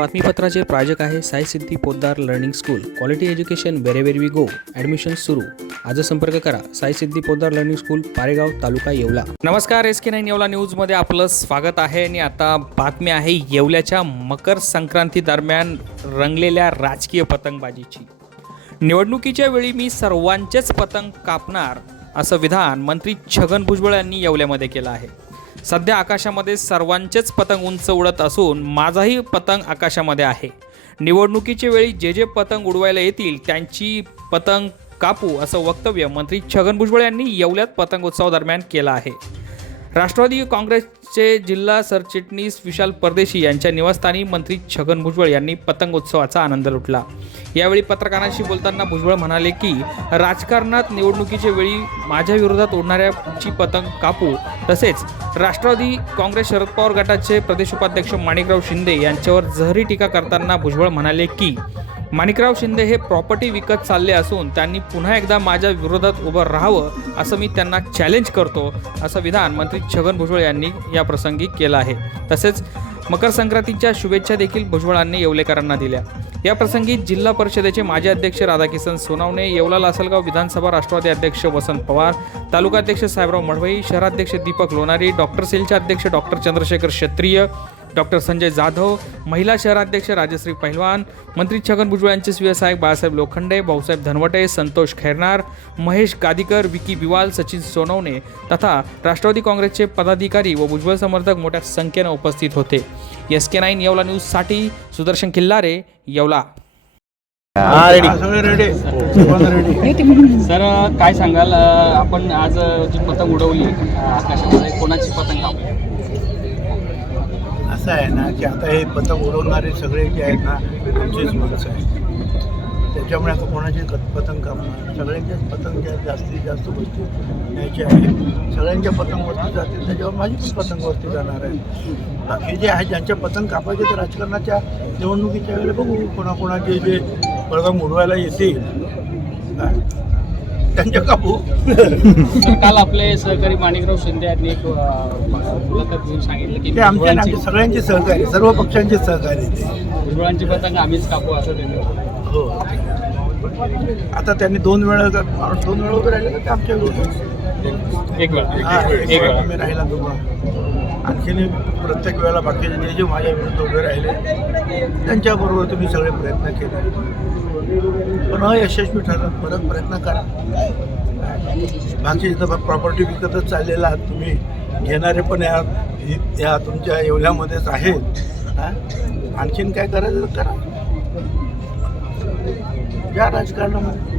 बातमीपत्राचे प्रायोजक आहे Sai Siddhi Poddar learning school. Quality education wherever we go admission सुरू. आज संपर्क करा. Sai Siddhi Poddar learning school Paregaon taluka Yeola. नमस्कार एस के नाईन येवला न्यूजमध्ये आपलं स्वागत आहे आणि आता बातमी आहे येवल्याच्या मकर संक्रांती दरम्यान रंगलेल्या राजकीय पतंगबाजीची. निवडणुकीच्या वेळी मी सर्वांचेच पतंग कापणार असं विधान मंत्री छगन भुजबळ यांनी येवल्यामध्ये केलं आहे. सध्या आकाशामध्ये सर्वांचेच पतंग उंच उडत असून माझाही पतंग आकाशामध्ये आहे. निवडणुकीच्या वेळी जे जे पतंग उडवायला येतील त्यांची पतंग कापू असं वक्तव्य मंत्री छगन भुजबळ यांनी येवल्यात पतंग उत्सवादरम्यान केलं आहे. राष्ट्रवादी काँग्रेसचे जिल्हा सरचिटणीस विशाल परदेशी यांच्या निवासस्थानी मंत्री छगन भुजबळ यांनी पतंग उत्सवाचा आनंद लुटला. यावेळी पत्रकारांशी बोलताना भुजबळ म्हणाले की राजकारणात निवडणुकीच्या वेळी माझ्या विरोधात उडणाऱ्याची पतंग कापू तसेच राष्ट्रवादी काँग्रेस शरद पवार गटाचे प्रदेश उपाध्यक्ष माणिकराव शिंदे यांच्यावर जहरी टीका करताना भुजबळ म्हणाले की माणिकराव शिंदे हे प्रॉपर्टी विकत चालले असून त्यांनी पुन्हा एकदा माझ्या विरोधात उभं राहावं असं मी त्यांना चॅलेंज करतो असं विधान मंत्री छगन भुजबळ यांनी या प्रसंगी केलं आहे. तसेच मकर संक्रांतीच्या शुभेच्छा देखील भुजबळांनी येवलेकरांना दिल्या. या प्रसंगी जिल्हा परिषदेचे माजी अध्यक्ष राधाकिशन सोनावणे येवला लासलगाव विधानसभा राष्ट्रवादी अध्यक्ष वसंत पवार तालुका अध्यक्ष साहेबराव मढवई शहराध्यक्ष दीपक लोणारी डॉक्टर सेलचे अध्यक्ष डॉक्टर चंद्रशेखर क्षत्रिय डॉक्टर संजय जाधव महिला शहराध्यक्ष राजश्री पहिलवान मंत्री छगन भुजबळ यांचे व्यवसायक बाळासाहेब लोखंडे भाऊसाहेब धनवटे संतोष खैरनार महेश गादीकर विकी बिवाल सचिन सोनवणे तथा राष्ट्रवादी काँग्रेसचे पदाधिकारी व भुजबळ समर्थक मोठ्या संख्येनं उपस्थित होते. एस के नाईन येवला न्यूजसाठी सुदर्शन खिल्लारे येवला. सर काय सांगाल? आपण आज जी पतंग उडवली आकाशामध्ये कोणाची पतंग लावली? असं आहे ना की आता हे पतंग उडवणारे सगळे जे आहेत ना तुमचेच माणसं आहेत. त्याच्यामुळे आता कोणाचे पतंग कापणार सगळ्यांच्याच पतंग ज्या जास्तीत जास्त गोष्टी न्यायच्या आहेत. सगळ्यांच्या पतंगवरती जातील त्याच्यावर माझी पण पतंगवरती जाणार आहे. बाकी जे आहे ज्यांच्या पतंग कापायचे ते राजकारणाच्या निवडणुकीच्या वेळेला बघू कोणाकोणाचे जे पतंग उडवायला येतील. त्यांच्या कापू काल आपले सहकारी माणिकराव शिंदे यांनी एक मुलाखत घेऊन सांगितलं की ते आमच्या आमचे सगळ्यांचे सहकारी सर्व पक्षांचे सहकारी ते. भुजबळांची पतंग आम्हीच कापू असं त्यांनी. हो. आता त्यांनी दोन वेळा जर दोन वेळा उभे राहिले तर ते आमच्या विरोधात. एक वेळा वेळा राहिला तुम्हाला आणखीन प्रत्येक वेळेला बाकीचे जे जे माझ्या विरुद्ध उभे राहिले त्यांच्याबरोबर तुम्ही सगळे प्रयत्न केले. पण अयशस्वी ठरलं परत प्रयत्न करा. बाकी इथं प्रॉपर्टी विकतच चाललेला आहात तुम्ही घेणारे पण या या तुमच्या येवल्यामध्येच आहेत? आणखीन काय करायचं करा. या राजकारणामध्ये.